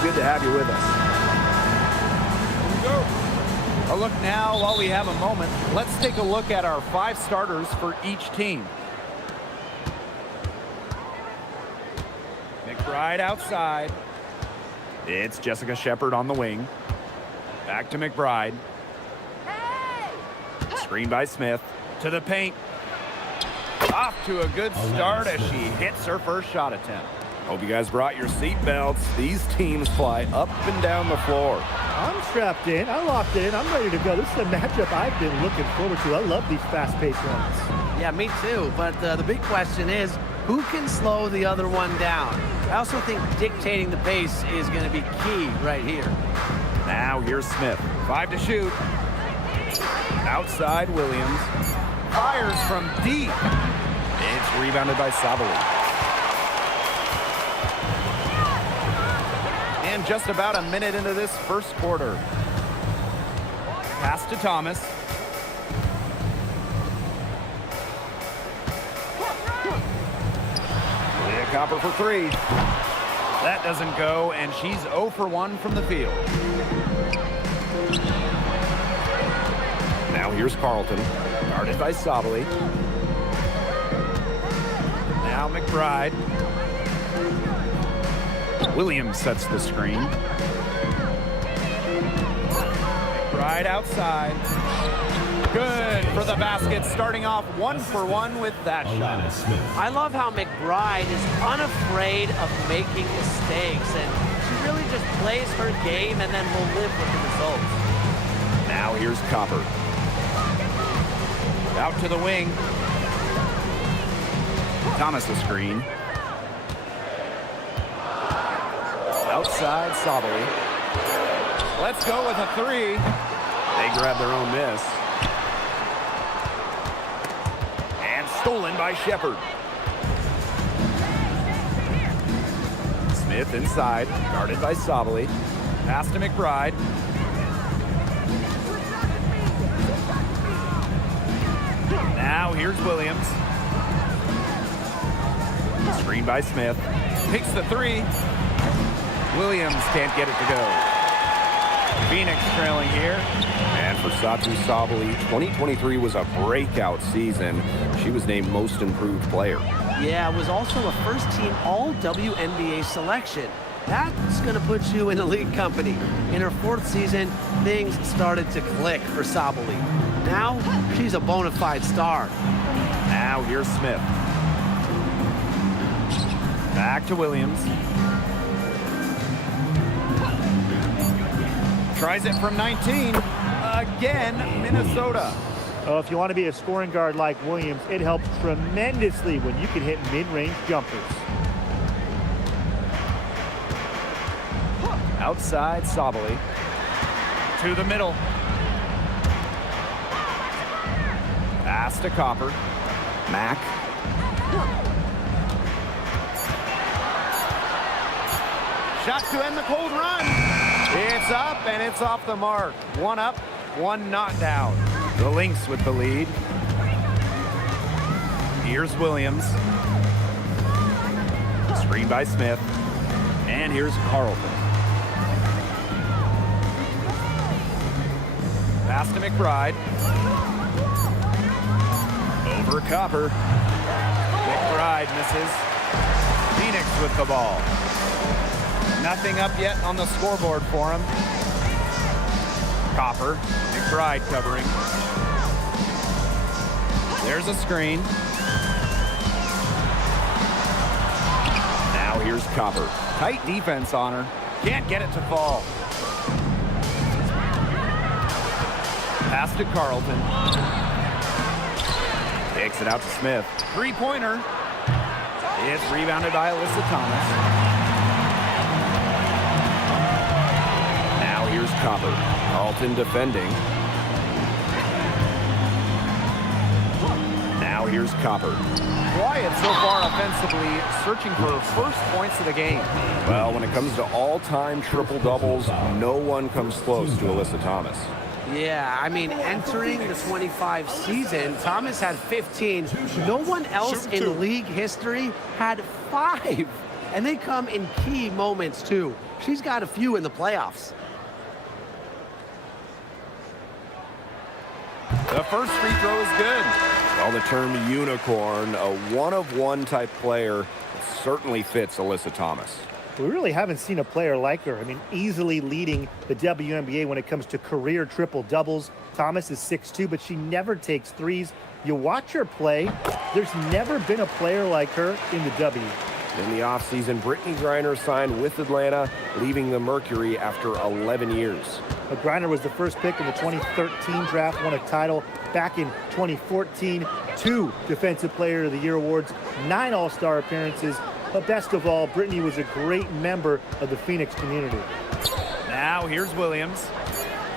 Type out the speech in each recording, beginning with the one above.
Good to have you with us. A look now while we have a moment. Let's take a look at our 5 starters for each team. McBride outside. It's Jessica Shepard on the wing. Back to McBride. Screen by Smith. To the paint. Off to a good start as she hits her first shot attempt. Hope you guys brought your seat belts. These teams fly up and down the floor. I'm strapped in. I locked in. I'm ready to go. This is a matchup I've been looking forward to. I love these fast-paced runs. Yeah, me too. But the big question is, who can slow the other one down? I also think dictating the pace is going to be key right here. Now here's Smith. 5 to shoot. Outside Williams. Fires from deep. It's rebounded by Sabali. And just about a minute into this first quarter. Pass to Thomas. Leah Copper for 3. That doesn't go, and she's 0 for 1 from the field. Now here's Carlton. Guarded by Sabali. Now McBride. Williams sets the screen. McBride outside. Good for the basket, starting off 1 for 1 with that shot. I love how McBride is unafraid of making mistakes, and she really just plays her game and then will live with the results. Now here's Copper. Out to the wing. Thomas the screen. Outside Sabali. Let's go with a 3. They grab their own miss. And stolen by Shepard. Smith inside, guarded by Sabali. Pass to McBride. Now here's Williams. Screen by Smith. Takes the 3. Williams can't get it to go. Phoenix trailing here. And for Satu Sabali, 2023 was a breakout season. She was named Most Improved Player. Yeah, it was also a first-team All-WNBA selection. That's going to put you in elite company. In her 4th season, things started to click for Sabali. Now, she's a bona fide star. Now here's Smith. Back to Williams. Tries it from 19. Again, Minnesota. Oh, if you want to be a scoring guard like Williams, it helps tremendously when you can hit mid-range jumpers. Outside Sabali. To the middle. Pass to Copper. Mack. Shot to end the cold run. It's up and it's off the mark. 1 up, 1 not down. The Lynx with the lead. Here's Williams. Screen by Smith. And here's Carlton. Pass to McBride. Over Copper. McBride misses. Phoenix with the ball. Nothing up yet on the scoreboard for him. Copper. McBride covering. There's a screen. Now here's Copper. Tight defense on her. Can't get it to fall. Pass to Carlton. Takes it out to Smith. 3-pointer. It's rebounded by Alyssa Thomas. Now here's Copper. Carlton defending. Now here's Copper. Quiet so far offensively, searching for her first points of the game. Well, when it comes to all-time triple-doubles, no one comes close to Alyssa Thomas. Yeah, I mean, entering the 25 season, Thomas had 15. No one else in league history had 5. and they come in key moments, too. She's got a few in the playoffs. The first free throw is good. Well, the term unicorn, a one-of-one type player, certainly fits Alyssa Thomas. We really haven't seen a player like her. I mean, easily leading the WNBA when it comes to career triple-doubles. Thomas is 6'2", but she never takes threes. You watch her play, there's never been a player like her in the W. In the offseason, Brittany Griner signed with Atlanta, leaving the Mercury after 11 years. Griner was the first pick in the 2013 draft, won a title back in 2014, 2 Defensive Player of the Year awards, 9 All-Star appearances. But best of all, Brittany was a great member of the Phoenix community. Now here's Williams.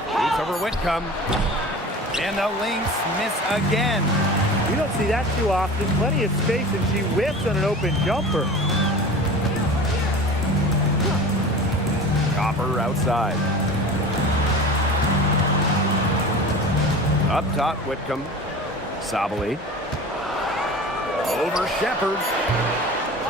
Shoots over Whitcomb. And the Lynx miss again. You don't see that too often. Plenty of space, and she whiffs on an open jumper. Copper outside. Up top, Whitcomb. Sabali. Over Shepard.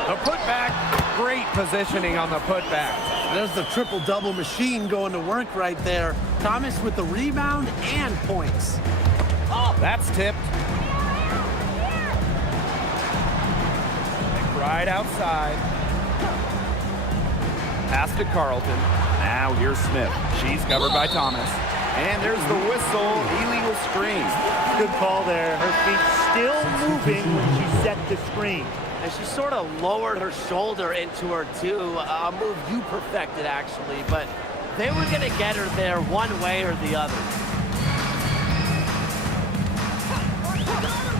The putback. Great positioning on the putback. There's the triple-double machine going to work right there. Thomas with the rebound and points. That's tipped. Right outside. Pass to Carlton. Now here's Smith. She's covered by Thomas. And there's the whistle. Illegal screen. Good call there. Her feet still moving when she set the screen. And she sort of lowered her shoulder into her, too. A move you perfected, actually. But they were going to get her there one way or the other.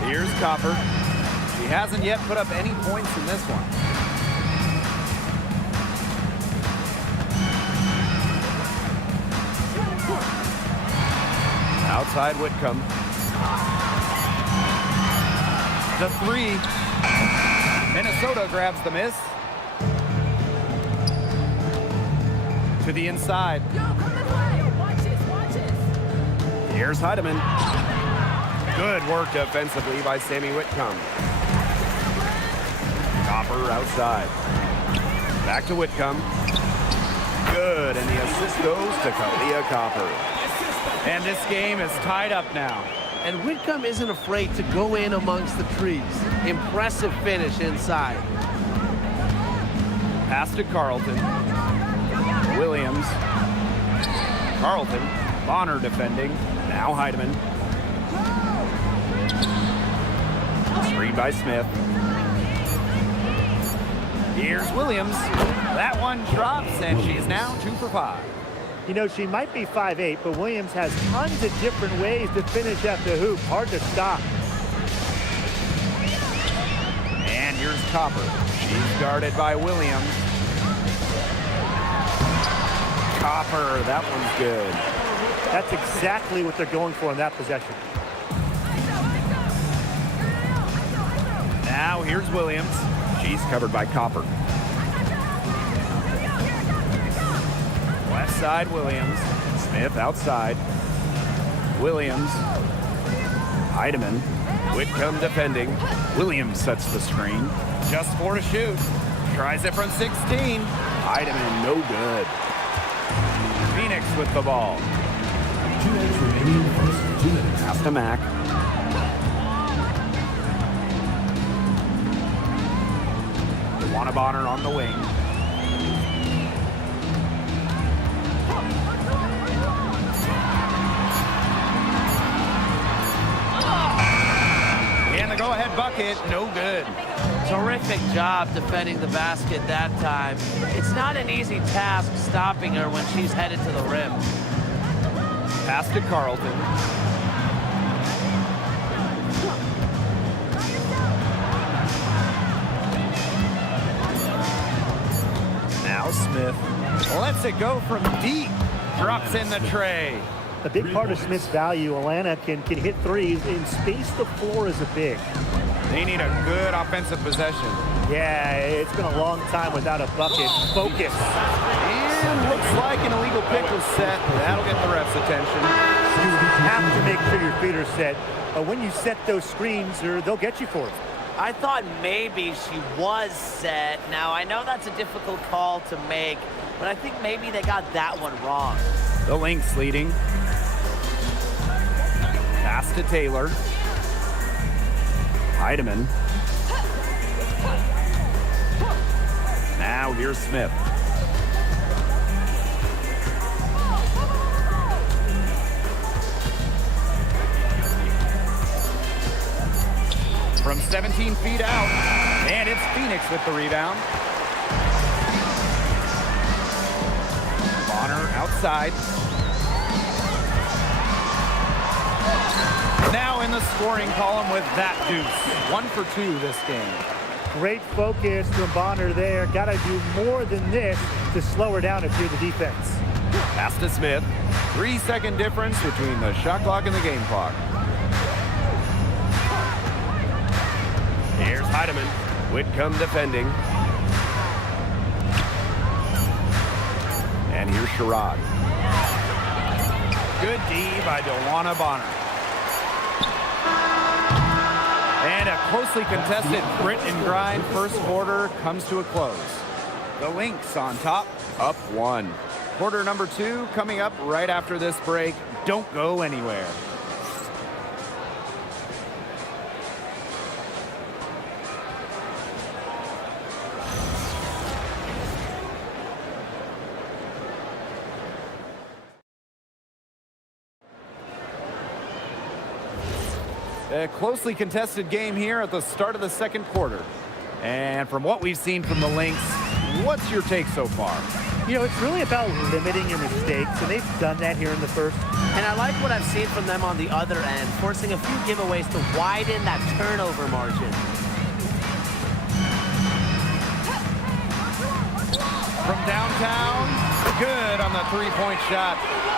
Here's Copper. She hasn't yet put up any points in this one. Outside Whitcomb. The three. Minnesota grabs the miss. To the inside. Here's Heidemann. Good work defensively by Sammy Whitcomb. Copper outside. Back to Whitcomb. Good, and the assist goes to Kalia Copper. And this game is tied up now. And Whitcomb isn't afraid to go in amongst the trees. Impressive finish inside. Pass to Carlton. Williams. Carlton. Bonner defending. Now Heidemann. Screen by Smith. Here's Williams. That one drops, and she's now 2 for 5. You know, she might be 5'8", but Williams has tons of different ways to finish at the hoop. Hard to stop. And here's Copper. She's guarded by Williams. Copper, that one's good. That's exactly what they're going for in that possession. Now here's Williams. She's covered by Copper. Left side, Williams. Smith outside. Williams. Heidemann. Whitcomb defending. Williams sets the screen. Just 4 to shoot. Tries it from 16. Heidemann, no good. Phoenix with the ball. 2 minutes remaining. First 2 minutes. Pass to Mack. Bonner on the wing. And the go-ahead bucket, no good. Terrific job defending the basket that time. It's not an easy task stopping her when she's headed to the rim. Pass to Carlton. Now Smith lets it go from deep. Drops in the tray. A big part of Smith's value, Atlanta can hit threes and space the floor as a big. They need a good offensive possession. Yeah, it's been a long time without a bucket. Focus. And looks like an illegal pick was set. That'll get the ref's attention. You have to make sure your feet are set. But when you set those screens, they'll get you for it. I thought maybe she was set. Now, I know that's a difficult call to make, but I think maybe they got that one wrong. The Lynx leading. Pass to Taylor. Heidemann. Now here's Smith. From 17 feet out, and it's Phoenix with the rebound. Bonner outside. Now in the scoring column with that deuce. 1 for 2 this game. Great focus from Bonner there. Got to do more than this to slow her down if you're the defense. Pass to Smith. 3-second difference between the shot clock and the game clock. Here's Heidemann. Whitcomb defending. And here's Sherrod. Good D by DeWanna Bonner. And a closely contested grit and grind first quarter comes to a close. The Lynx on top, up 1. Quarter number 2 coming up right after this break. Don't go anywhere. A closely contested game here at the start of the second quarter. And from what we've seen from the Lynx, what's your take so far? You know, it's really about limiting your mistakes, and they've done that here in the first. And I like what I've seen from them on the other end, forcing a few giveaways to widen that turnover margin. From downtown, good on the three-point shot.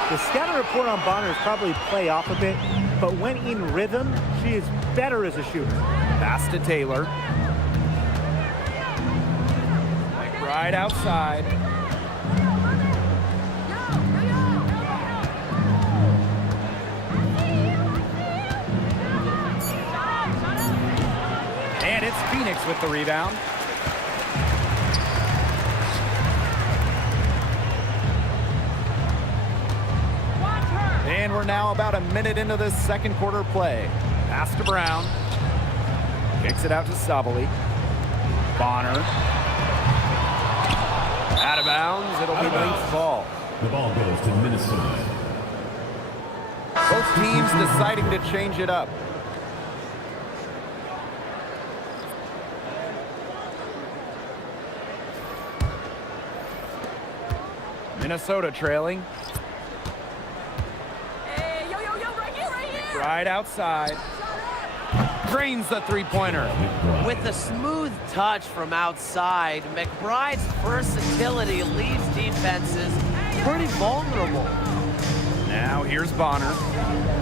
The scouting report on Bonner is probably play off a bit, but when in rhythm, she is better as a shooter. Pass to Taylor. McBride outside. And it's Phoenix with the rebound. And we're now about a minute into this second quarter play. Pass to Brown. Kicks it out to Sabali. Bonner. Out of bounds. It'll be Lynx ball. The ball goes to Minnesota. Both teams deciding to change it up. Minnesota trailing. Right outside. Drains the three-pointer. With a smooth touch from outside, McBride's versatility leaves defenses pretty vulnerable. Now here's Bonner.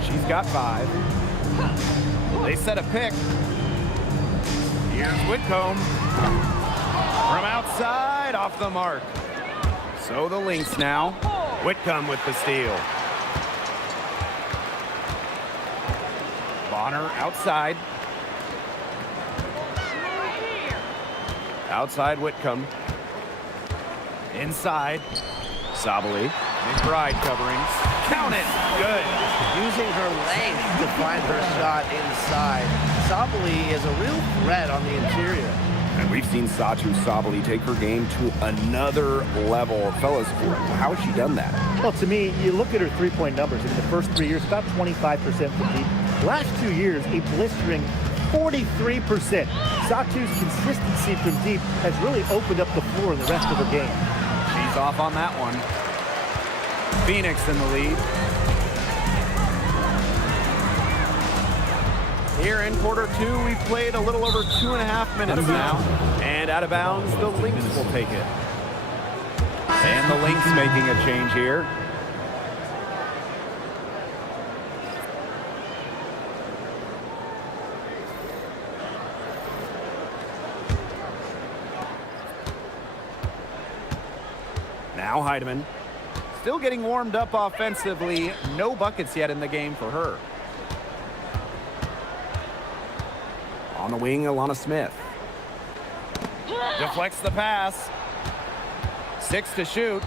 She's got 5. They set a pick. Here's Whitcomb. From outside, off the mark. So the Lynx now. Whitcomb with the steal. Bonner outside. Outside Whitcomb. Inside. Sabali. McBride covering. Count it. Good. Using her length to find her shot inside. Sabali is a real threat on the interior. And we've seen Satu Sabali take her game to another level. Fellas, how has she done that? Well, to me, you look at her three-point numbers. In the first 3 years, about 25% from deep. Last 2 years, a blistering 43%. Satu's consistency from deep has really opened up the floor in the rest of her game. She's off on that one. Phoenix in the lead. Here in quarter 2, we've played a little over 2.5 minutes now. And out of bounds, the Lynx will take it. And the Lynx making a change here. Now Heidemann. Still getting warmed up offensively. No buckets yet in the game for her. On On the wing, Alana Smith. Deflects the pass. 6 to shoot.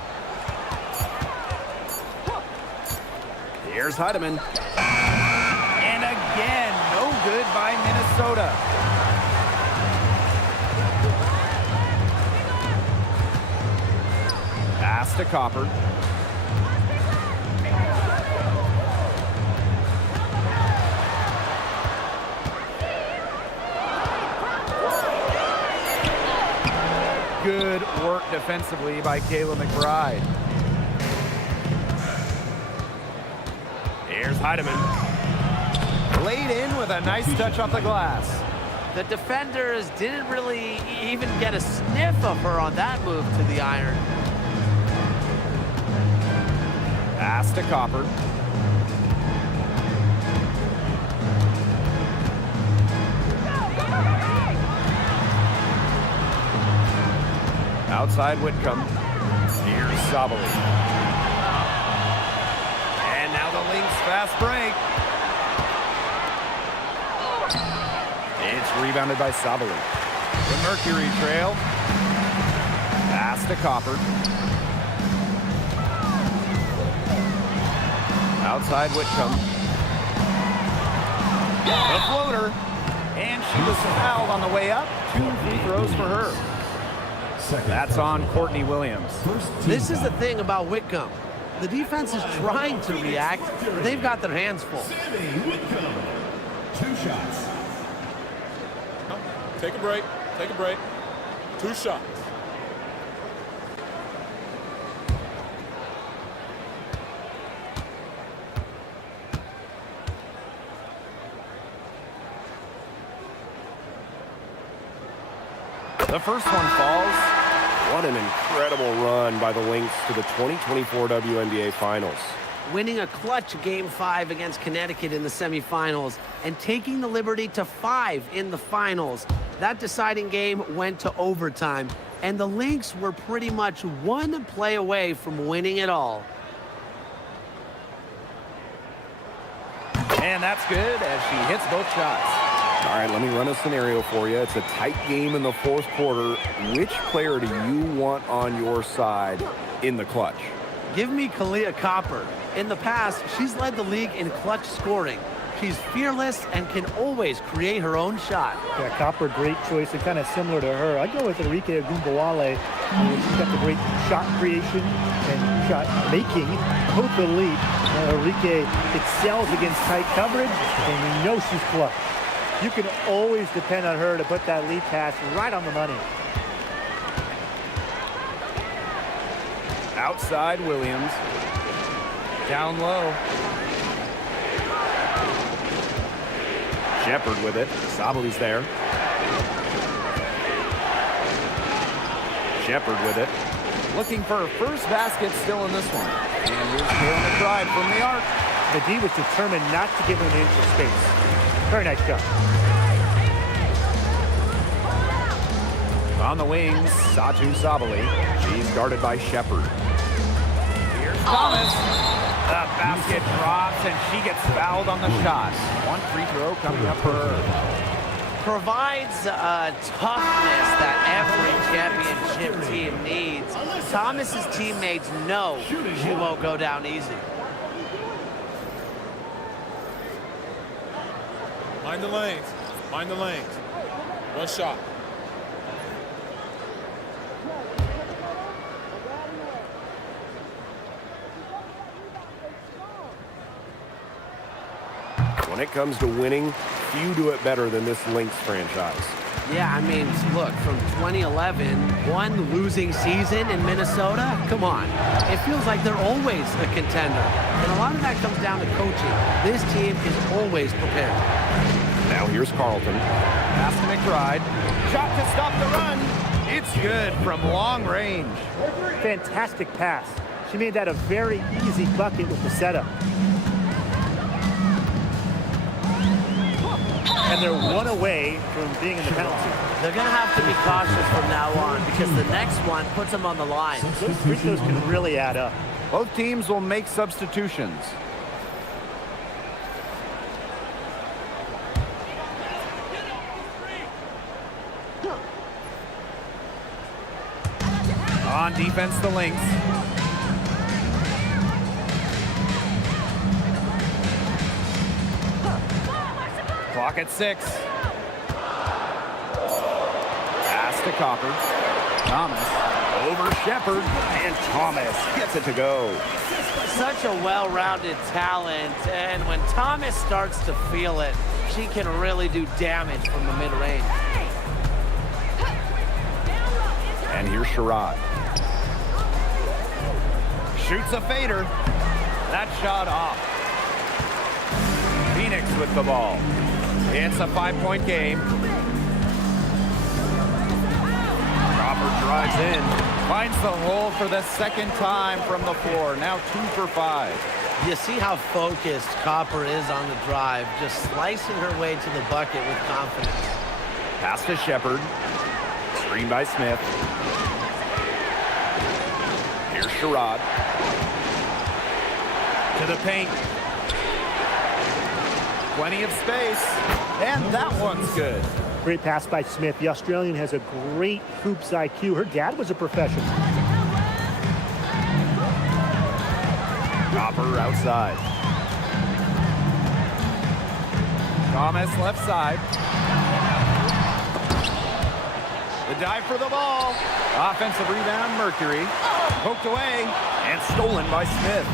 Here's Heidemann. And again, no good by Minnesota. Pass to Copper. Good work defensively by Kayla McBride. Here's Heidemann. Laid in with a nice touch off the glass. The defenders didn't really even get a sniff of her on that move to the iron. Pass to Copper. Outside Whitcomb. Here's Sabali. And now the Lynx fast break. It's rebounded by Sabali. The Mercury trail. Pass to Copper. Outside Whitcomb. The floater. And she was fouled on the way up. 2 free throws for her. That's on Courtney Williams. This is the thing about Whitcomb. The defense is trying to react, but they've got their hands full. Whitcomb. 2 shots. Take a break. Take a break. 2 shots. The first one falls. What an incredible run by the Lynx to the 2024 WNBA Finals. Winning a clutch Game 5 against Connecticut in the semifinals and taking the liberty to 5 in the finals. That deciding game went to overtime, and the Lynx were pretty much 1 play away from winning it all. And that's good as she hits both shots. All right, let me run a scenario for you. It's a tight game in the 4th quarter. Which player do you want on your side in the clutch? Give me Kalia Copper. In the past, she's led the league in clutch scoring. She's fearless and can always create her own shot. Yeah, Copper, great choice and kind of similar to her. I'd go with Enrique Agumbawale. She's got the great shot creation and shot making, both elite. Enrique excels against tight coverage, and we know she's clutch. You can always depend on her to put that lead pass right on the money. Outside Williams. Down low. Shepard with it. Sabali's there. Shepard with it. Looking for her first basket still in this one. And here's Kayla McBride from the arc. The D was determined not to give him an inch of space. Very nice job. On the wings, Satu Sabali. She's guarded by Shepard. Here's Thomas. The basket drops, and she gets fouled on the shot. 1 free throw coming up for her. Provides a toughness that every championship team needs. Thomas's teammates know she won't go down easy. Mind the lanes. Mind the lanes. 1 shot. When it comes to winning, few do it better than this Lynx franchise. Yeah, I mean, look, from 2011, 1 losing season in Minnesota, come on. It feels like they're always a contender. And a lot of that comes down to coaching. This team is always prepared. Now here's Carlton. Pass to McBride. Shot to stop the run. It's good from long range. Fantastic pass. She made that a very easy bucket with the setup. And they're 1 away from being in the penalty. They're going to have to be cautious from now on because the next one puts them on the line. Those free throws can really add up. Both teams will make substitutions. On defense, the Lynx. Clock at 6. Pass to Copper. Thomas over Shepard, and Thomas gets it to go. Such a well-rounded talent, and when Thomas starts to feel it, she can really do damage from the mid-range. And here's Sherrod. Shoots a fader. That shot off. Phoenix with the ball. It's a 5-point game. Copper drives in. Finds the hole for the second time from the floor. Now 2 for 5. You see how focused Copper is on the drive, just slicing her way to the bucket with confidence. Pass to Shepard. Screen by Smith. Here's Sherrod. To the paint. Plenty of space. And that one's good. Great pass by Smith. The Australian has a great hoops IQ. Her dad was a professional. Copper outside. Thomas left side. The dive for the ball. Offensive rebound, Mercury. Poked away and stolen by Smith.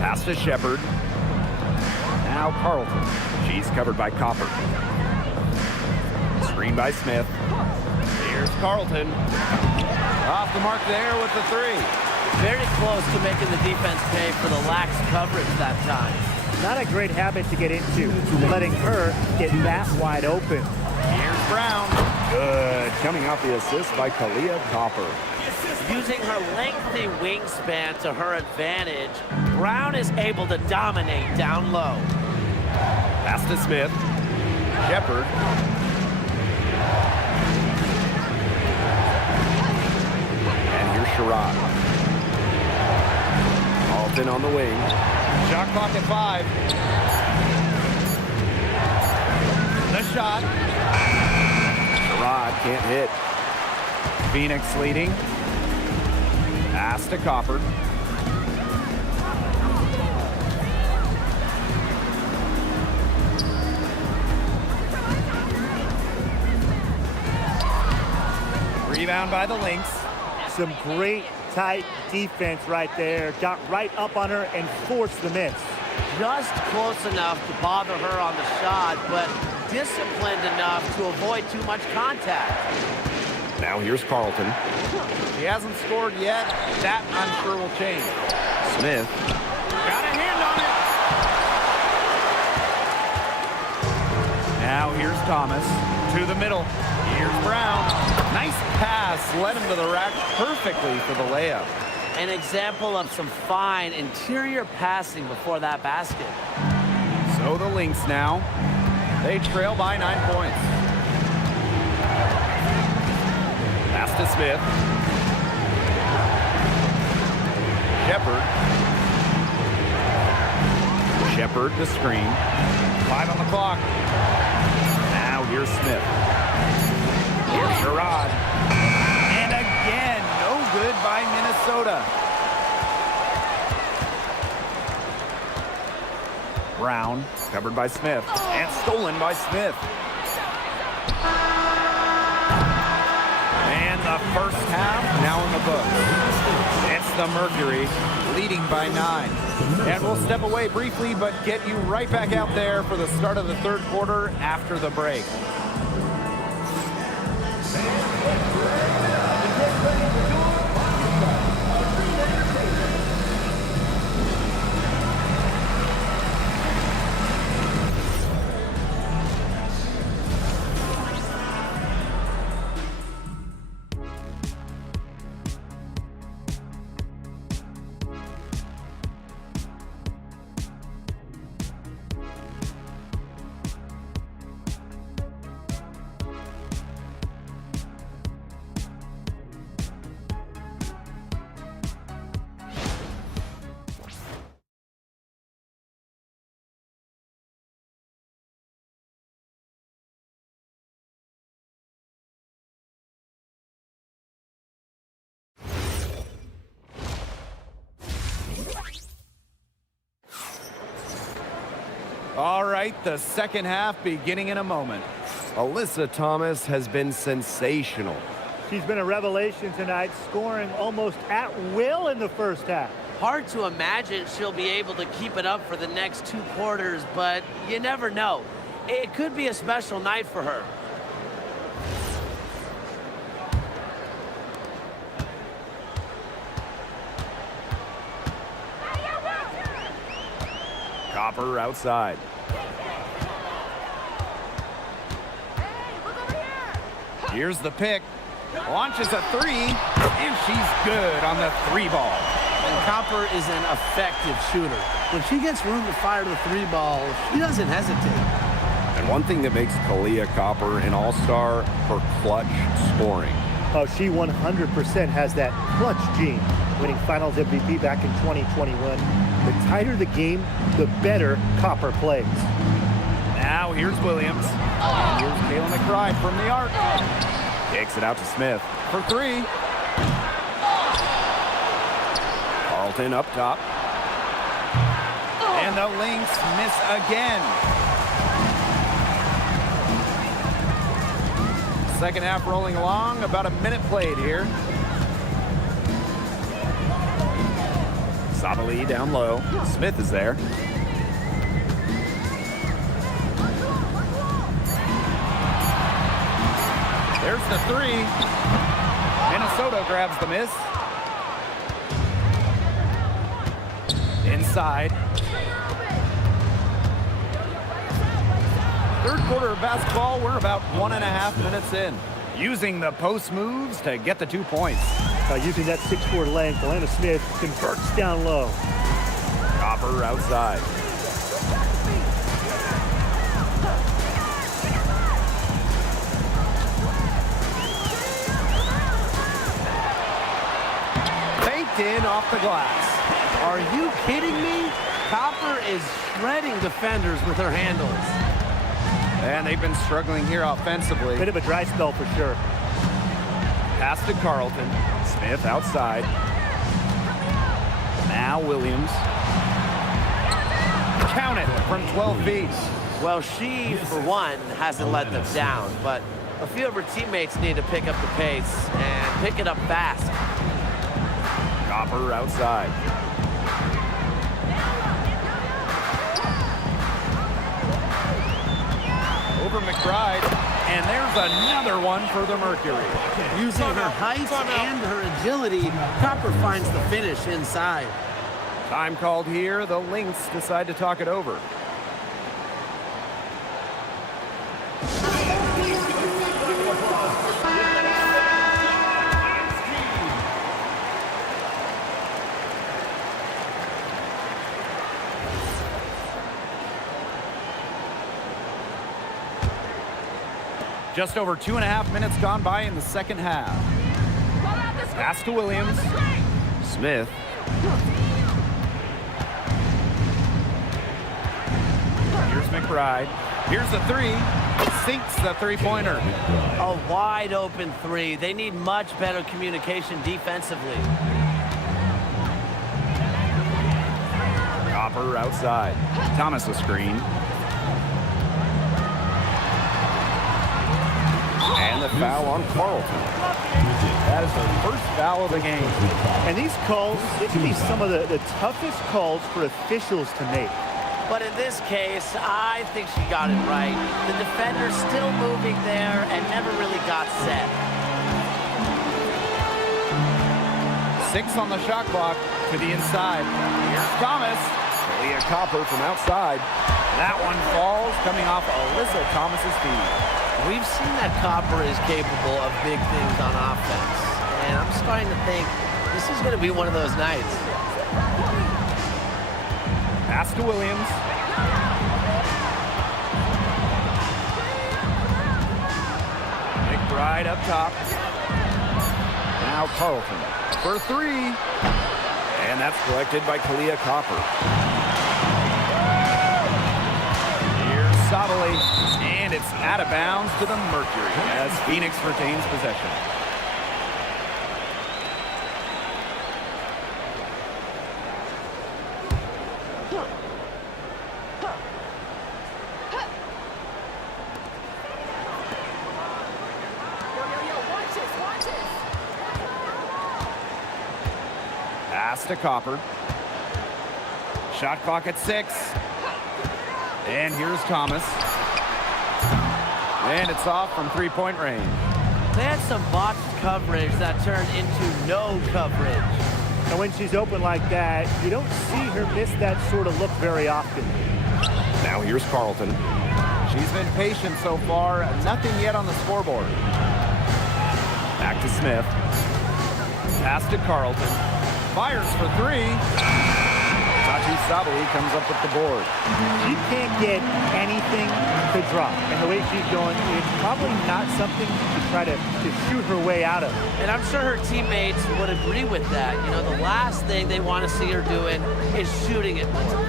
Pass to Shepard. Now Carlton. She's covered by Copper. Screen by Smith. Here's Carlton. Off the mark there with the 3. Very close to making the defense pay for the lax coverage that time. Not a great habit to get into, letting her get that wide open. Here's Brown. Good. Coming off the assist by Kalia Copper. Using her lengthy wingspan to her advantage, Brown is able to dominate down low. Pass to Smith. Shepard. And here's Sherrod. Carlton on the wing. Shot clock at 5. The shot. Sherrod can't hit. Phoenix leading. Pass to Copper. Rebound by the Lynx. Some great tight defense right there. Got right up on her and forced the miss. Just close enough to bother her on the shot, but disciplined enough to avoid too much contact. Now here's Carlton. She hasn't scored yet. That, I'm sure, will change. Smith. Got a hand on it. Now here's Thomas. To the middle. Here's Brown. Nice pass. Led him to the rack perfectly for the layup. An example of some fine interior passing before that basket. So the Lynx now. They trail by 9 points. Pass to Smith. Shepard. Shepard the screen. 5 on the clock. Now here's Smith. Here's Sherrod. And again, no good by Minnesota. Brown covered by Smith. And stolen by Smith. And the first half now in the books. It's the Mercury leading by 9. And we'll step away briefly, but get you right back out there for the start of the third quarter after the break. All right, the second half beginning in a moment. Alyssa Thomas has been sensational. She's been a revelation tonight, scoring almost at will in the first half. Hard to imagine she'll be able to keep it up for the next 2 quarters, but you never know. It could be a special night for her. Copper outside. Here's the pick. Launches a 3, and she's good on the 3 ball. And Copper is an effective shooter. When she gets room to fire the 3 ball, she doesn't hesitate. And one thing that makes Kalia Copper an all-star, her clutch scoring. Oh, she 100% has that clutch gene, winning Finals MVP back in 2021. The tighter the game, the better Copper plays. Now here's Williams. And here's Kayla McBride from the arc. Kicks it out to Smith for 3. Carlton up top. And the Lynx miss again. Second half rolling along, about a minute played here. Sabali down low. Smith is there. There's the 3. Minnesota grabs the miss. Inside. Third quarter of basketball, we're about 1.5 minutes in. Using the post moves to get the 2 points. Using that 6'4" length, Alana Smith converts down low. Copper outside. Faked in off the glass. Are you kidding me? Copper is shredding defenders with her handles. And they've been struggling here offensively. Bit of a dry spell for sure. Pass to Carlton. Smith outside. Now Williams. Count it from 12 feet. Well, she, for one, hasn't let them down, but a few of her teammates need to pick up the pace and pick it up fast. Copper outside. Over McBride, and there's another one for the Mercury. Using her height and her agility, Copper finds the finish inside. Time called here. The Lynx decide to talk it over. Just over 2.5 minutes gone by in the second half. Pass to Williams. Smith. Here's McBride. Here's the 3. Sinks the 3-pointer. A wide open 3. They need much better communication defensively. Copper outside. Thomas a screen. And the foul on Carlton. That is the first foul of the game. And these calls, they can be some of the toughest calls for officials to make. But in this case, I think she got it right. The defender's still moving there and never really got set. 6 on the shot clock to the inside. Here's Thomas. Kalia Copper from outside. That one falls, coming off Alyssa Thomas's feet. We've seen that Copper is capable of big things on offense. And I'm starting to think this is going to be one of those nights. Pass to Williams. McBride up top. Now Carlton for 3. And that's collected by Kalia Copper. Here's Sabali. And it's out of bounds to the Mercury as Phoenix retains possession. Pass to Copper. Shot clock at 6. And here's Thomas. And it's off from three-point range. They had some botched coverage that turned into no coverage. And when she's open like that, you don't see her miss that sort of look very often. Now here's Carlton. She's been patient so far. Nothing yet on the scoreboard. Back to Smith. Pass to Carlton. Fires for 3. Sachi Sabali comes up with the board. She can't get anything to drop. And the way she's going, it's probably not something to try to shoot her way out of. And I'm sure her teammates would agree with that. You know, the last thing they want to see her doing is shooting it more.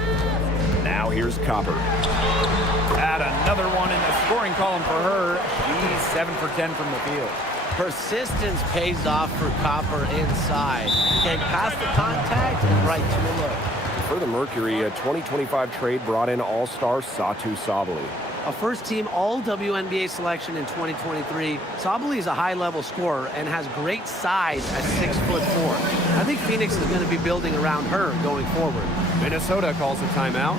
Now here's Copper. Add another one in the scoring column for her. She's 7 for 10 from the field. Persistence pays off for Copper inside. Getting past the contact and right to a look. For the Mercury, a 2025 trade brought in all-star Satou Sabally. A first-team All-WNBA selection in 2023, Sabally is a high-level scorer and has great size at 6'4". I think Phoenix is going to be building around her going forward. Minnesota calls a timeout.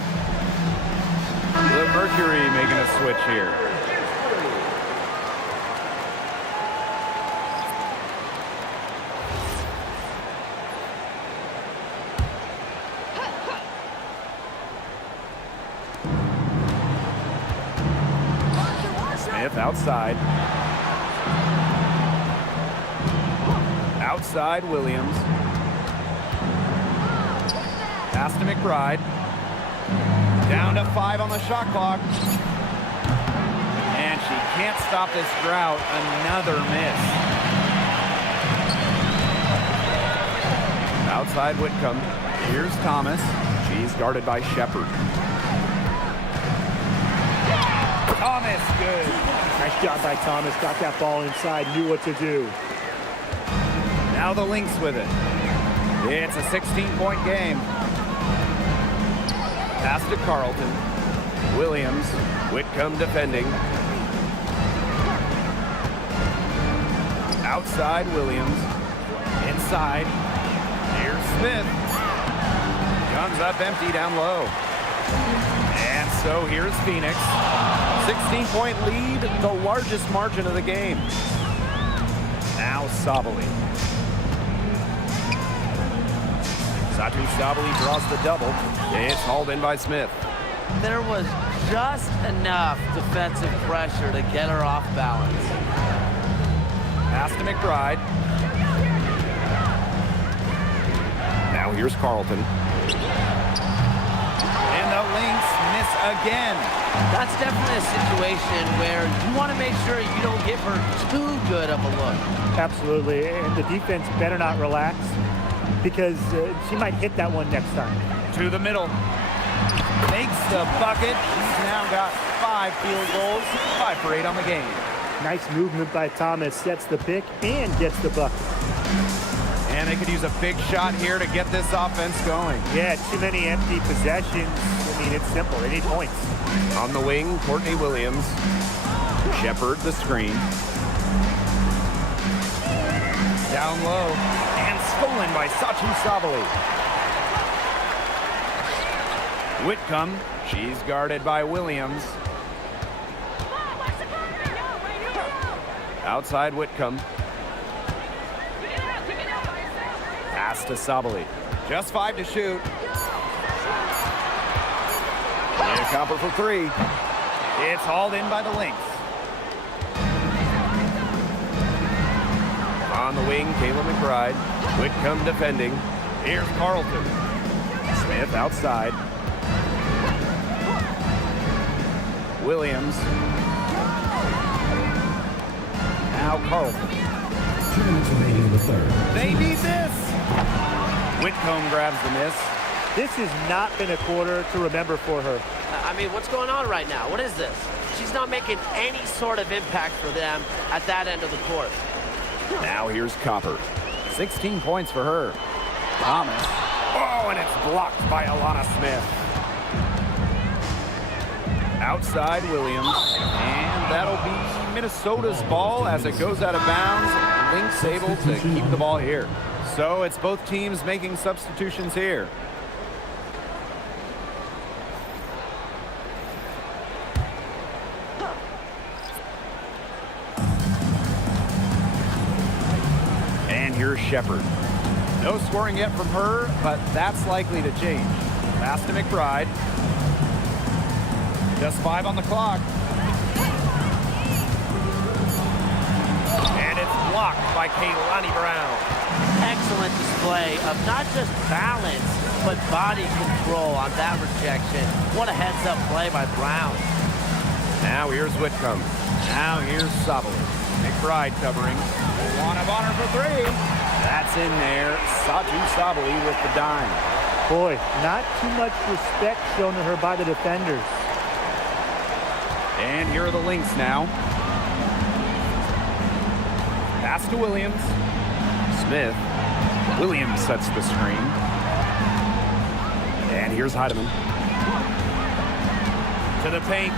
The Mercury making a switch here. Smith outside. Outside Williams. Pass to McBride. Down to 5 on the shot clock. And she can't stop this drought. Another miss. Outside Whitcomb. Here's Thomas. She's guarded by Shepard. Thomas, good. Nice job by Thomas. Got that ball inside, knew what to do. Now the Lynx with it. It's a 16-point game. Pass to Carlton. Williams. Whitcomb defending. Outside Williams. Inside. Here's Smith. Comes up empty down low. And so here's Phoenix. 16-point lead, the largest margin of the game. Now Sabally. Satou Sabally draws the double. It's hauled in by Smith. There was just enough defensive pressure to get her off balance. Pass to McBride. Now here's Carlton. And the Lynx miss again. That's definitely a situation where you want to make sure you don't give her too good of a look. Absolutely, and the defense better not relax because she might hit that one next time. To the middle. Makes the bucket. He's now got 5 field goals, 5 for 8 on the game. Nice movement by Thomas, sets the pick and gets the bucket. And they could use a big shot here to get this offense going. Yeah, too many empty possessions. I mean, it's simple. They need points. On the wing, Courtney Williams. Shepard the screen. Down low. And stolen by Satou Sabally. Whitcomb. She's guarded by Williams. Outside Whitcomb. Pass to Sabally. Just 5 to shoot. And a Copper for 3. It's hauled in by the Lynx. On the wing, Kayla McBride. Whitcomb defending. Here's Carlton. Smith outside. Williams. Now Carlton. 2 minutes remaining in the third. They need this. Whitcomb grabs the miss. This has not been a quarter to remember for her. I mean, what's going on right now? What is this? She's not making any sort of impact for them at that end of the court. Now here's Copper. 16 points for her. Thomas. Oh, and it's blocked by Alana Smith. Outside Williams. And that'll be Minnesota's ball as it goes out of bounds. Lynx able to keep the ball here. So it's both teams making substitutions here. And here's Shepard. No scoring yet from her, but that's likely to change. Pass to McBride. Just 5 on the clock. And it's blocked by Kaylani Brown. Excellent display of not just balance, but body control on that rejection. What a heads-up play by Brown. Now here's Whitcomb. Now here's Sabali. McBride covering. One of honor for 3. That's in there. Satu Sabali with the dime. Boy, not too much respect shown to her by the defenders. And here are the Lynx now. Pass to Williams. Smith. Williams sets the screen. And here's Heidemann. To the paint.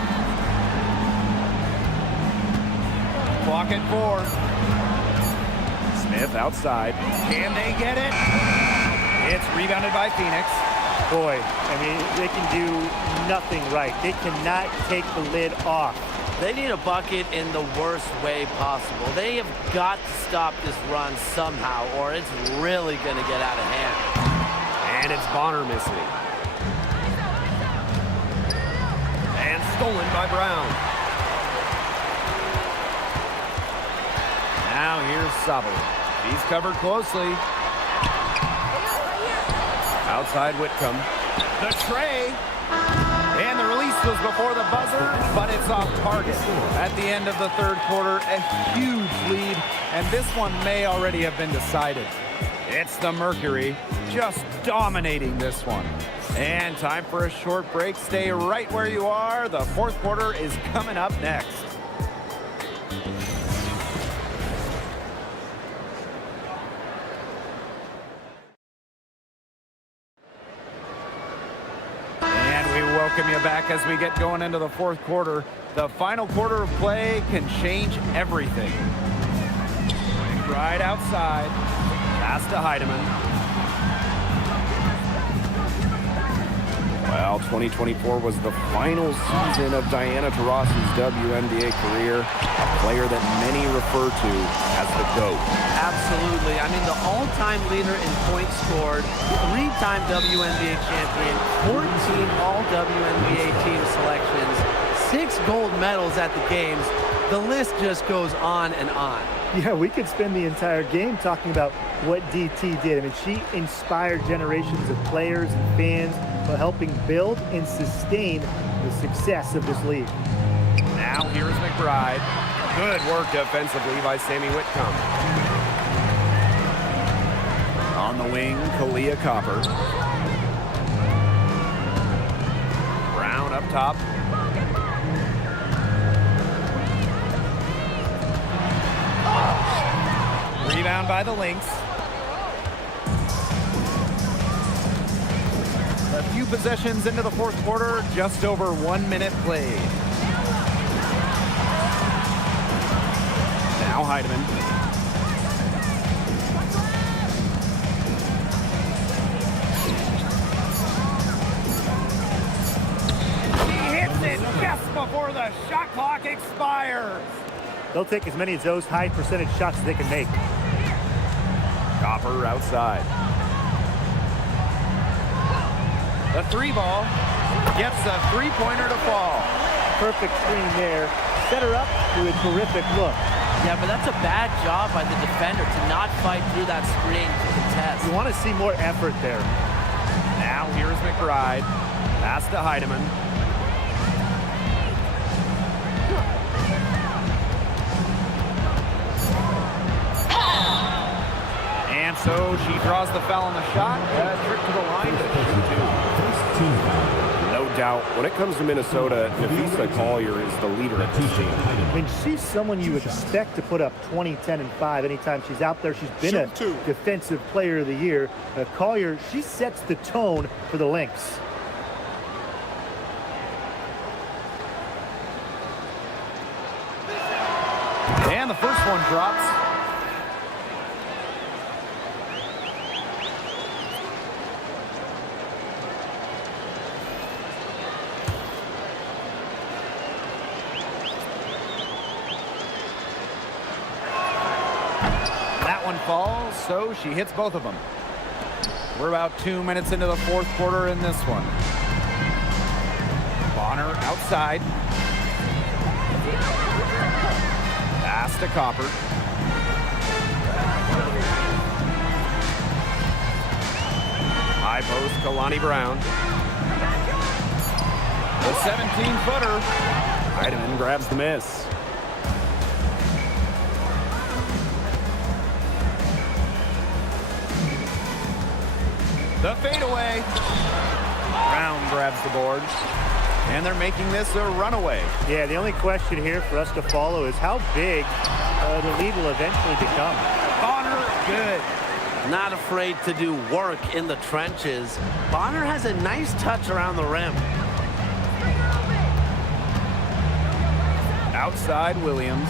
Clock at 4. Smith outside. Can they get it? It's rebounded by Phoenix. Boy, I mean, they can do nothing right. They cannot take the lid off. They need a bucket in the worst way possible. They have got to stop this run somehow, or it's really going to get out of hand. And it's Bonner missing. And stolen by Brown. Now here's Sabali. He's covered closely. Outside Whitcomb. The tray. And the release was before the buzzer, but it's off target. At the end of the third quarter, a huge lead, and this one may already have been decided. It's the Mercury just dominating this one. And time for a short break. Stay right where you are. The fourth quarter is coming up next. Welcome you back as we get going into the fourth quarter. The final quarter of play can change everything. Right outside. Pass to Heidemann. Well, 2024 was the final season of Diana Taurasi's WNBA career, a player that many refer to as the GOAT. Absolutely. I mean, the all-time leader in points scored, 3-time WNBA champion, 14 all-WNBA team selections, 6 gold medals at the games. The list just goes on and on. Yeah, we could spend the entire game talking about what DT did. I mean, she inspired generations of players and fans by helping build and sustain the success of this league. Now here's McBride. Good work defensively by Sammy Whitcomb. On the wing, Kalia Copper. Brown up top. Rebound by the Lynx. A few possessions into the fourth quarter, just over 1 minute played. Now Heidemann. He hits it just before the shot clock expires. They'll take as many of those high percentage shots as they can make. Copper outside. The 3-ball gets a 3-pointer to fall. Perfect screen there. Set her up to a terrific look. Yeah, but that's a bad job by the defender to not fight through that screen to contest. You want to see more effort there. Now here's McBride. Pass to Heidemann. And so she draws the foul on the shot. Trip to the line to shoot 2. No doubt, when it comes to Minnesota, Nafisa Collier is the leader of this team. I mean, she's someone you expect to put up 20, 10, and 5 anytime she's out there. She's been a defensive player of the year. Collier, she sets the tone for the Lynx. And the first one drops. one falls, so she hits both of them. We're about 2 minutes into the fourth quarter in this one. Bonner outside. Pass to Copper. High post, Kalani Brown. The 17-footer. Heidemann grabs the miss. The fadeaway. Brown grabs the board. And they're making this a runaway. Yeah, the only question here for us to follow is how big the lead will eventually become. Bonner, good. Not afraid to do work in the trenches. Bonner has a nice touch around the rim. Outside Williams.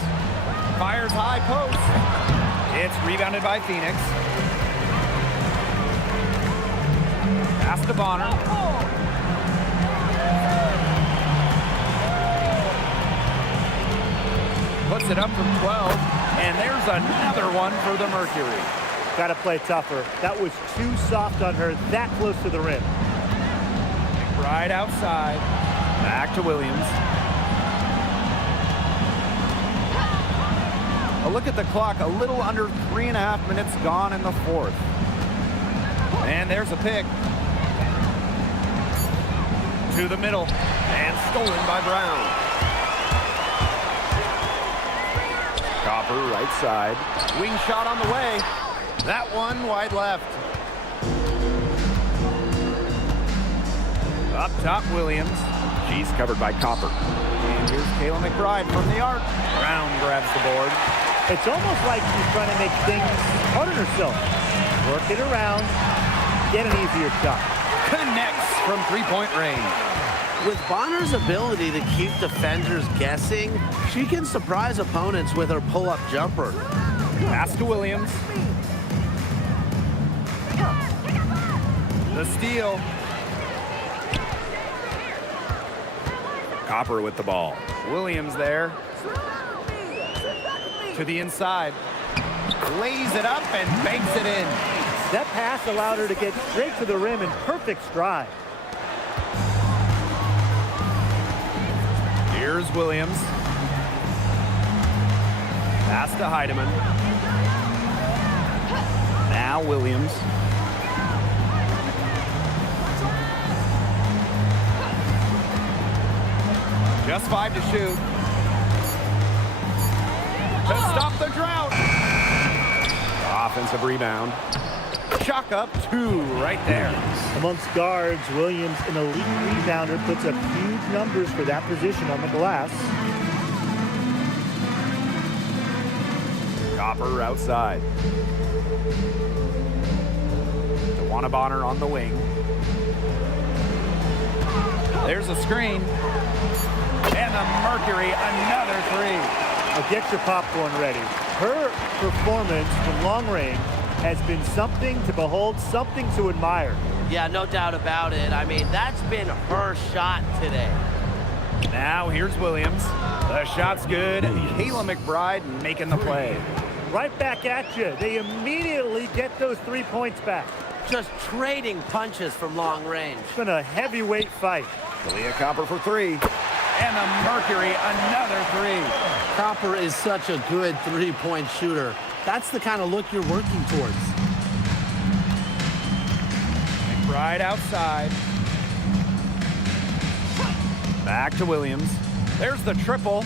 Fires high post. It's rebounded by Phoenix. Pass to Bonner. Puts it up from 12. And there's another one for the Mercury. Got to play tougher. That was too soft on her, that close to the rim. Right outside. Back to Williams. A look at the clock. A little under 3.5 minutes gone in the fourth. And there's a pick. To the middle. And stolen by Brown. Copper right side. Wing shot on the way. That one wide left. Up top, Williams. She's covered by Copper. And here's Kayla McBride from the arc. Brown grabs the board. It's almost like she's trying to make things hard on herself. Work it around, get an easier shot. Connects from three-point range. With Bonner's ability to keep defenders guessing, she can surprise opponents with her pull-up jumper. Pass to Williams. The steal. Copper with the ball. Williams there. To the inside. Lays it up and banks it in. That pass allowed her to get straight to the rim in perfect stride. Here's Williams. Pass to Heidemann. Now Williams. Just 5 to shoot. To stop the drought. Offensive rebound. Chalk up 2 right there. Amongst guards, Williams, an elite rebounder, puts up huge numbers for that position on the glass. Copper outside. DeWanna Bonner on the wing. There's a screen. And the Mercury, another 3. Now get your popcorn ready. Her performance from long range has been something to behold, something to admire. Yeah, no doubt about it. I mean, that's been her shot today. Now here's Williams. The shot's good. Kayla McBride making the play. Right back at you. They immediately get those 3 points back. Just trading punches from long range. It's been a heavyweight fight. Talia Copper for 3. And the Mercury, another 3. Copper is such a good three-point shooter. That's the kind of look you're working towards. McBride outside. Back to Williams. There's the triple.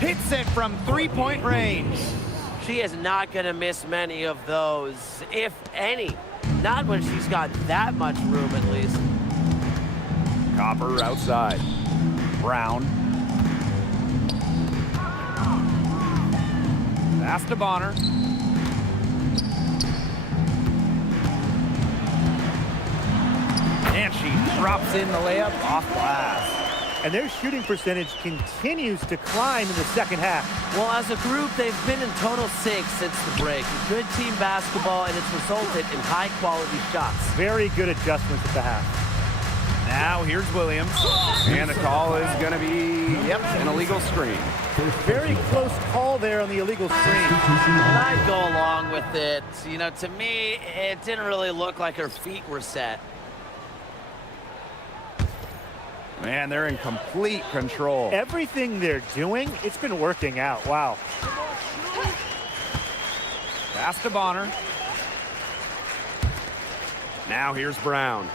Hits it from three-point range. She is not going to miss many of those, if any. Not when she's got that much room, at least. Copper outside. Brown. Pass to Bonner. And she drops in the layup off glass. And their shooting percentage continues to climb in the second half. Well, as a group, they've been in total sync since the break. Good team basketball, and it's resulted in high-quality shots. Very good adjustments at the half. Now here's Williams. And the call is going to be, an illegal screen. Very close call there on the illegal screen. And I'd go along with it. You know, to me, it didn't really look like her feet were set. Man, they're in complete control. Everything they're doing, it's been working out. Wow. Pass to Bonner. Now here's Brown.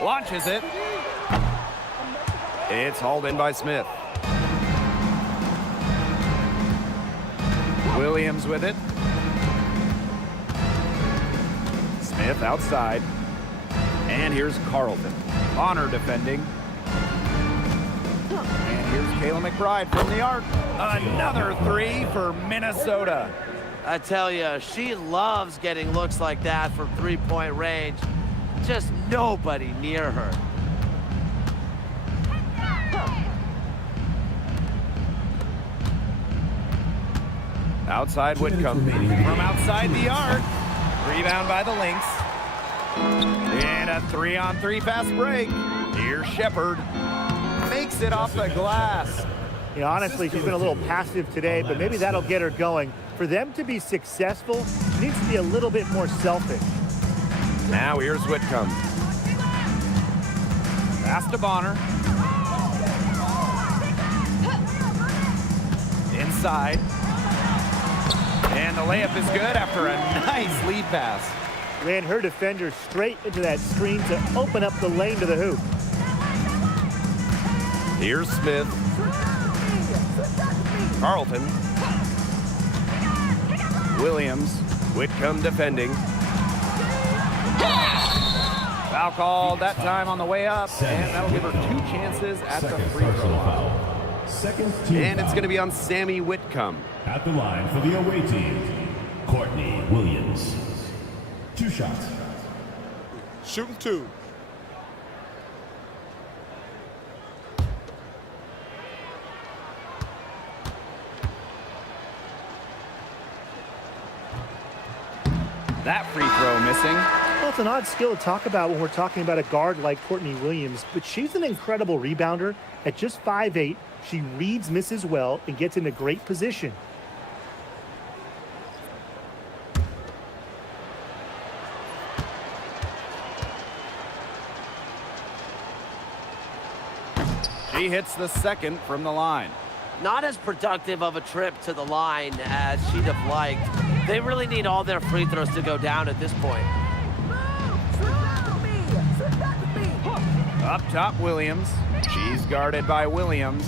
Launches it. It's hauled in by Smith. Williams with it. Smith outside. And here's Carlton. Bonner defending. And here's Kayla McBride from the arc. Another three for Minnesota. I tell you, she loves getting looks like that from three-point range. Just nobody near her. Outside Whitcomb. From outside the arc. Rebound by the Lynx. And a 3-on-3 fast break. Here's Shepard. Makes it off the glass. You know, honestly, she's been a little passive today, but maybe that'll get her going. For them to be successful, she needs to be a little bit more selfish. Now here's Whitcomb. Pass to Bonner. Inside. And the layup is good after a nice lead pass. Ran her defender straight into that screen to open up the lane to the hoop. Here's Smith. Carlton. Williams. Whitcomb defending. Foul called that time on the way up, and that'll give her 2 chances at the free throw line. Second team And it's foul. going to be on Sammy Whitcomb. At the line for the away team, Courtney Williams. 2 shots. Shooting 2. That free throw missing. Well, it's an odd skill to talk about when we're talking about a guard like Courtney Williams, but she's an incredible rebounder. At just 5'8", she reads misses well and gets into great position. She hits the second from the line. Not as productive of a trip to the line as she'd have liked. They really need all their free throws to go down at this point. Up top, Williams. She's guarded by Williams.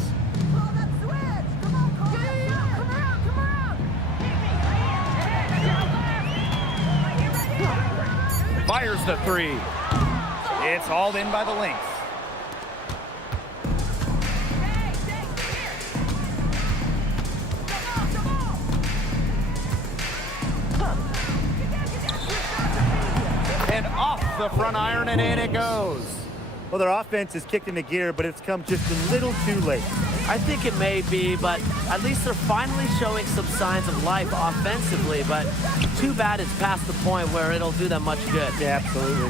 Fires the three. It's hauled in by the Lynx. And off the front iron, and in it goes. Well, their offense is kicked into gear, but it's come just a little too late. I think it may be, but at least they're finally showing some signs of life offensively, but too bad it's past the point where it'll do them much good. Yeah, absolutely.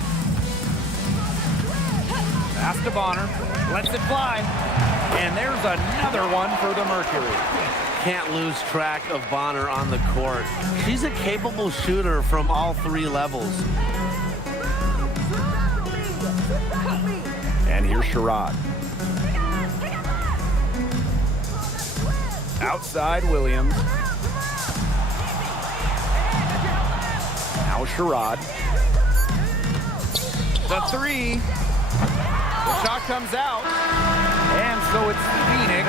Pass to Bonner. Lets it fly. And there's another one for the Mercury. Can't lose track of Bonner on the court. She's a capable shooter from all 3 levels. And here's Sherrod. Outside Williams. Now Sherrod. The three. The shot comes out. And so it's Phoenix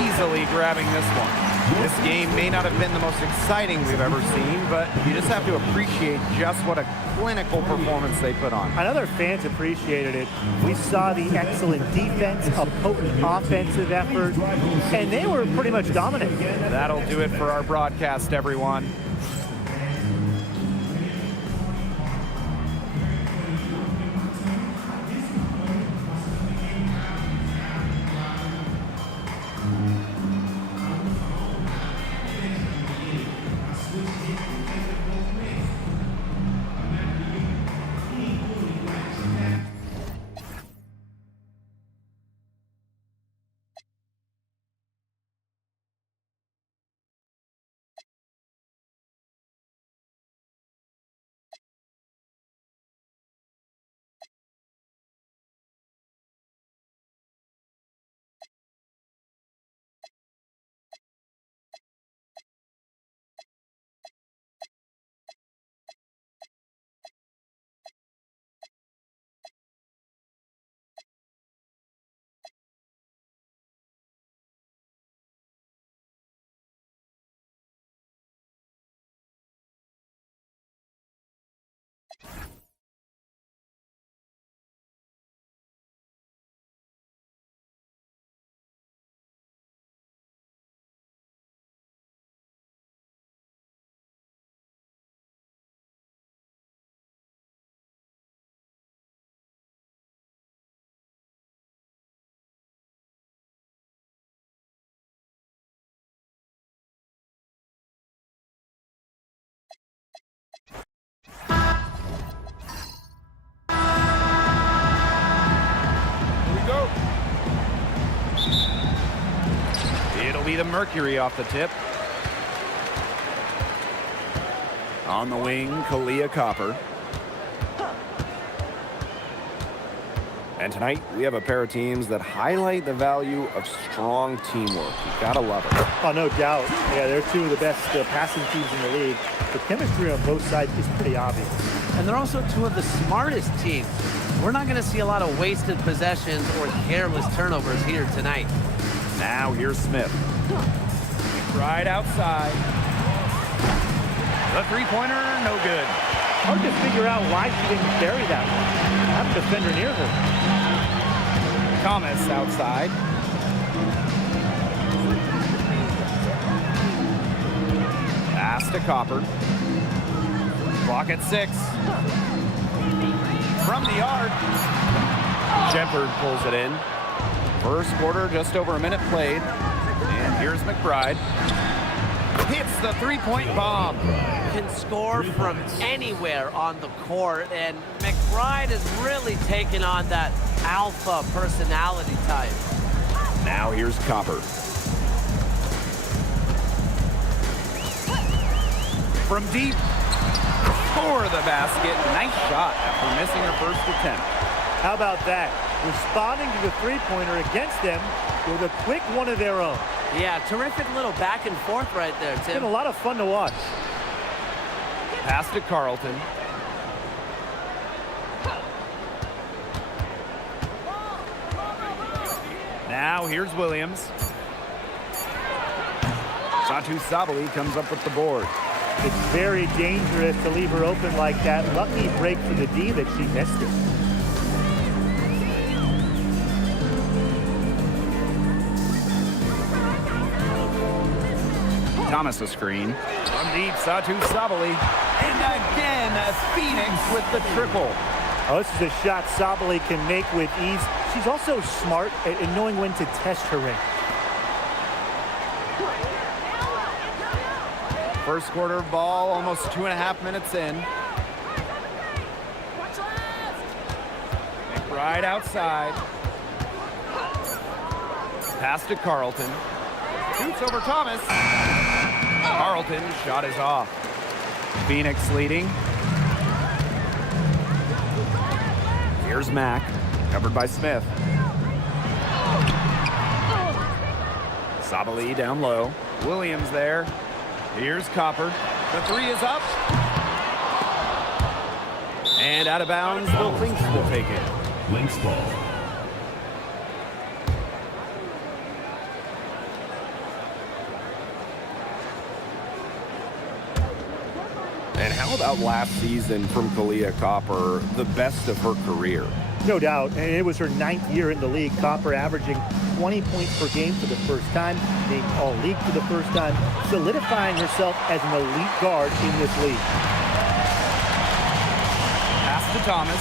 easily grabbing this one. This game may not have been the most exciting we've ever seen, but you just have to appreciate just what a clinical performance they put on. I know their fans appreciated it. We saw the excellent defense, a potent offensive effort, and they were pretty much dominant. That'll do it for our broadcast, everyone. be the Mercury off the tip. On the wing, Kalia Copper. And tonight, we have a pair of teams that highlight the value of strong teamwork. You gotta love it. Oh, no doubt. Yeah, they're two of the best passing teams in the league. The chemistry on both sides is pretty obvious. And they're also two of the smartest teams. We're not going to see a lot of wasted possessions or careless turnovers here tonight. Now here's Smith. Right outside. The three-pointer, no good. Hard to figure out why she didn't bury that one. Have a defender near her. Thomas outside. Pass to Copper. Clock at 6. From the arc. Shepard pulls it in. First quarter, just over a minute played. And here's McBride. Hits the three-point bomb. Can score from anywhere on the court, and McBride has really taken on that alpha personality type. Now here's Copper. From deep, for the basket. Nice shot after missing her first attempt. How about that? Responding to the three-pointer against them with a quick one of their own. Yeah, terrific little back and forth right there, It's Tim. been a lot of fun to watch. Pass to Carlton. Now here's Williams. Satu Sabali comes up with the board. It's very dangerous to leave her open like that. Lucky break for the D that she missed it. Thomas a screen. From deep, Satu Sabali. And again, Phoenix with the triple. Oh, this is a shot Sabali can make with ease. She's also smart at knowing when to test her range. First quarter ball, almost 2.5 minutes in. McBride outside. Pass to Carlton. Shoots over Thomas. Carlton shot is off. Phoenix leading. Here's Mack, covered by Smith. Sabali down low. Williams there. Here's Copper. The three is up. And out of bounds, the Lynx will take it. Lynx ball. And how about last season from Kalia Copper, the best of her career? No doubt, and it was her 9th year in the league. Copper averaging 20 points per game for the first time, being all-league for the first time, solidifying herself as an elite guard in this league. Pass to Thomas.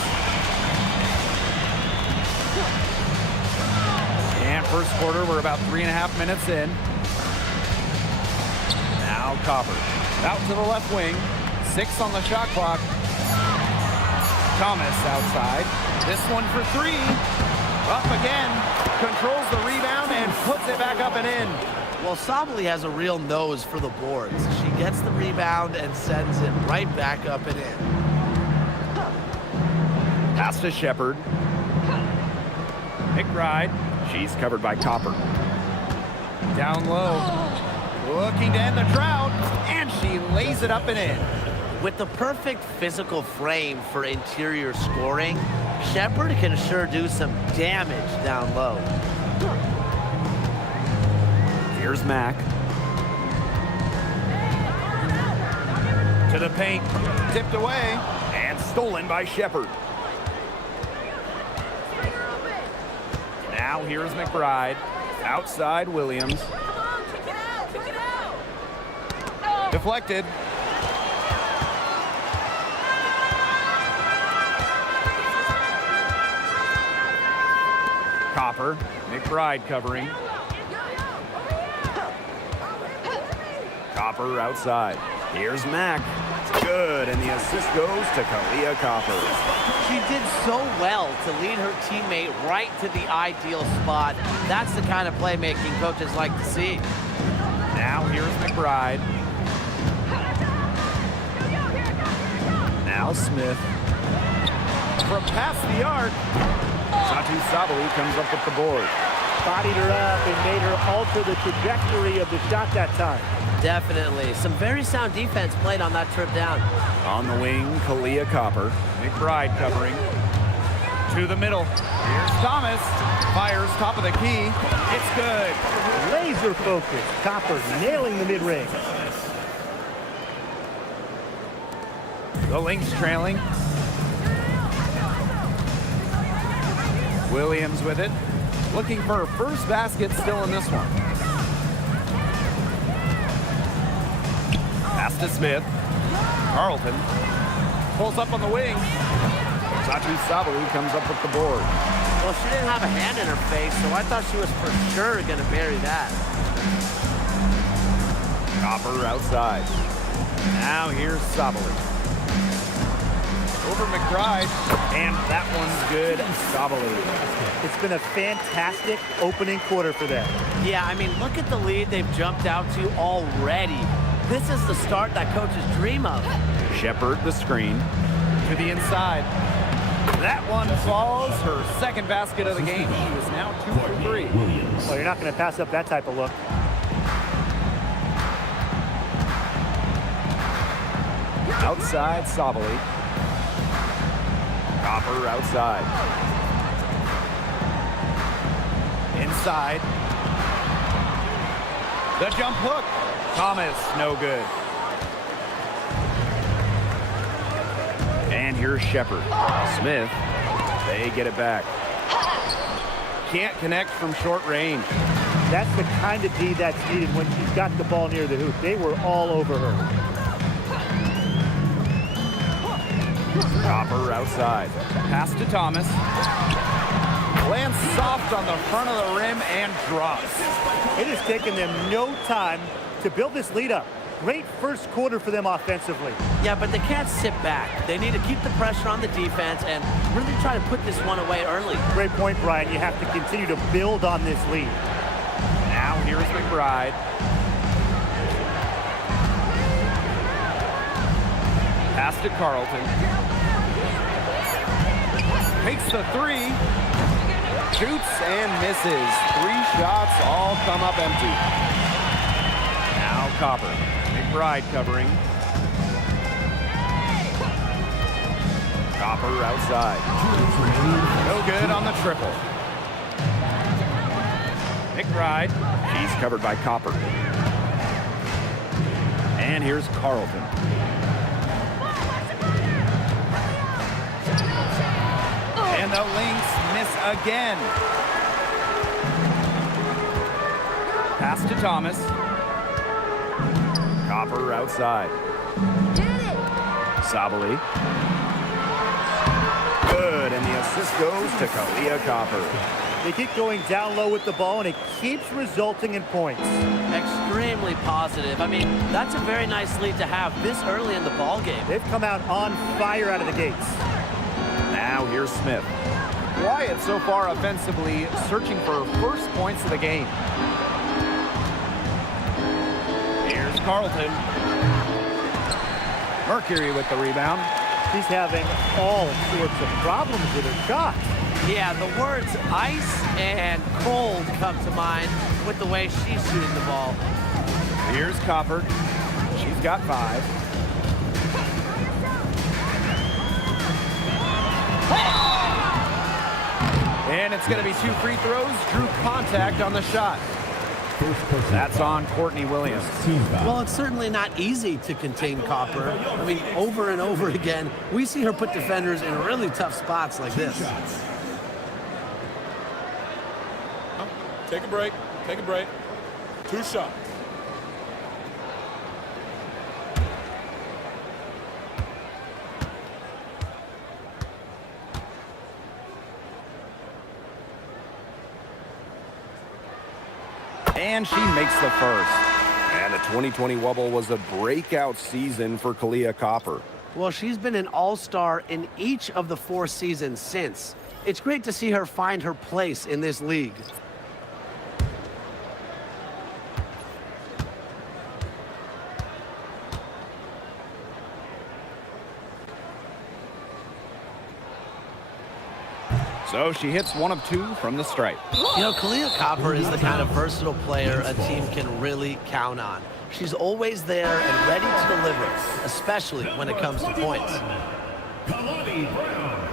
And first quarter, we're about 3.5 minutes in. Now Copper. Out to the left wing. 6 on the shot clock. Thomas outside. This one for 3. Up again. Controls the rebound and puts it back up and in. Well, Sabali has a real nose for the boards. She gets the rebound and sends it right back up and in. Pass to Shepard. McBride. She's covered by Copper. Down low. Looking to end the drought. And she lays it up and in. With the perfect physical frame for interior scoring, Shepard can sure do some damage down low. Here's Mack. To the paint. Tipped away. And stolen by Shepard. Now here's McBride. Outside Williams. Deflected. Copper. McBride covering. Copper outside. Here's Mack. Good, and the assist goes to Kalia Copper. She did so well to lead her teammate right to the ideal spot. That's the kind of playmaking coaches like to see. Now here's McBride. Now Smith. From past the arc, Satu Sabali comes up with the board. Bodied her up and made her alter the trajectory of the shot that time. Definitely. Some very sound defense played on that trip down. On the wing, Kalia Copper. McBride covering. To the middle. Here's Thomas. Fires top of the key. It's good. Laser focus. Copper nailing the mid-range. The Lynx trailing. Williams with it. Looking for her first basket still in this one. Pass to Smith. Carlton pulls up on the wing. Satu Sabalu comes up with the board. Well, she didn't have a hand in her face, so I thought she was for sure going to bury that. Copper outside. Now here's Sabalu. Over McBride, and that one's good. Sabalu. It's been a fantastic opening quarter for them. Yeah, I mean, look at the lead they've jumped out to already. This is the start that coaches dream of. Shepard the screen to the inside. That one falls. Her second basket of the game. She is now 2 for 3. Well, you're not going to pass up that type of look. Outside Sabali. Copper outside. Inside. The jump hook. Thomas, no good. And here's Shepard. Smith, they get it back. Can't connect from short range. That's the kind of D that's needed when she's got the ball near the hoop. They were all over her. Copper outside. Pass to Thomas. Lands soft on the front of the rim and drops. It has taken them no time to build this lead up. Great first quarter for them offensively. Yeah, but they can't sit back. They need to keep the pressure on the defense and really try to put this one away early. Great point, Brian. You have to continue to build on this lead. Now here's McBride. Pass to Carlton. Takes the three. Shoots and misses. 3 shots all come up empty. Now Copper. McBride covering. Copper outside. No good on the triple. McBride. He's covered by Copper. And here's Carlton. And the Lynx miss again. Pass to Thomas. Copper outside. Sabali. Good, and the assist goes to Kalia Copper. They keep going down low with the ball, and it keeps resulting in points. Extremely positive. I mean, that's a very nice lead to have this early in the ball game. They've come out on fire out of the gates. Now here's Smith. Wyatt so far offensively searching for first points of the game. Here's Carlton. Mercury with the rebound. She's having all sorts of problems with her shot. Yeah, the words ice and cold come to mind with the way she's shooting the ball. Here's Copper. She's got 5. And it's going to be 2 free throws. Drew contact on the shot. That's on Courtney Williams. Well, it's certainly not easy to contain Copper. I mean, over and over again, we see her put defenders in really tough spots like this. Take a break. Take a break. 2 shots. And she makes the first. And the 2020 Wubble was a breakout season for Kalia Copper. Well, she's been an all-star in each of the 4 seasons since. It's great to see her find her place in this league. So she hits 1 of 2 from the stripe. You know, Kalia Copper is the kind of versatile player a team can really count on. She's always there and ready to deliver, especially when it comes to points. Kalani Brown.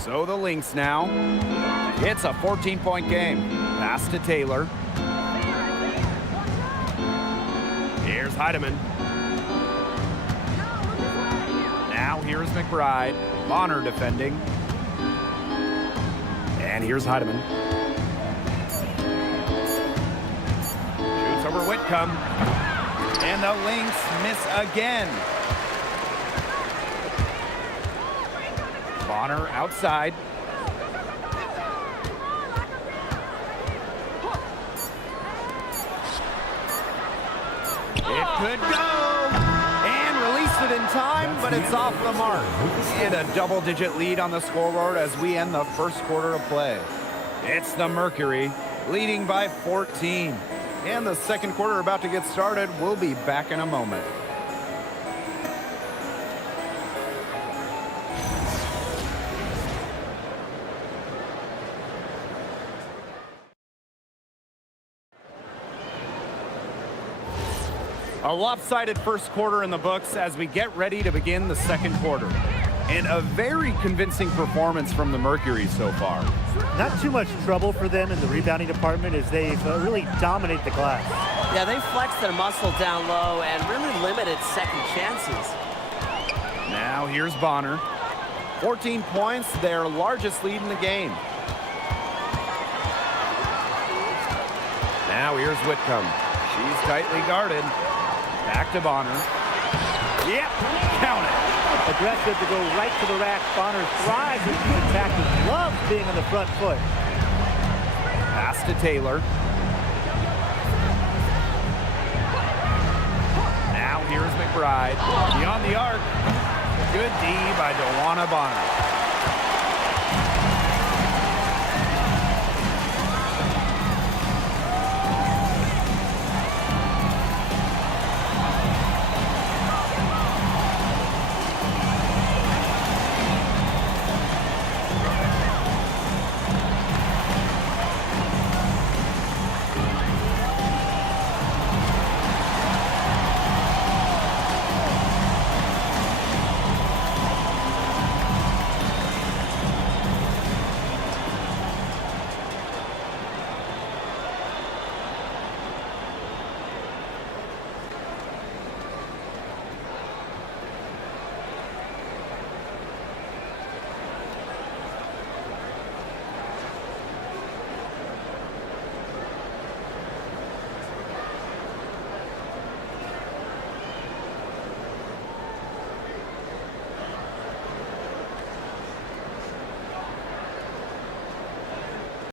So the Lynx now. It's a 14-point game. Pass to Taylor. Here's Heidemann. Now here's McBride. Bonner defending. And here's Heidemann. Shoots over Whitcomb. And the Lynx miss again. Bonner outside. It could go. It in time, but it's off the mark. And a double-digit lead on the scoreboard as we end the first quarter of play. It's the Mercury leading by 14. And the second quarter about to get started. We'll be back in a moment. A lopsided first quarter in the books as we get ready to begin the second quarter. And a very convincing performance from the Mercury so far. Not too much trouble for them in the rebounding department as they really dominate the glass. Yeah, they flexed their muscle down low and really limited second chances. Now here's Bonner. 14 points, their largest lead in the game. Now here's Whitcomb. She's tightly guarded. Back to Bonner. Yep, count it. Aggressive to go right to the rack. Bonner thrives when she's attacked and loves being on the front foot. Pass to Taylor. Now here's McBride. Beyond the arc. Good D by DeWanna Bonner.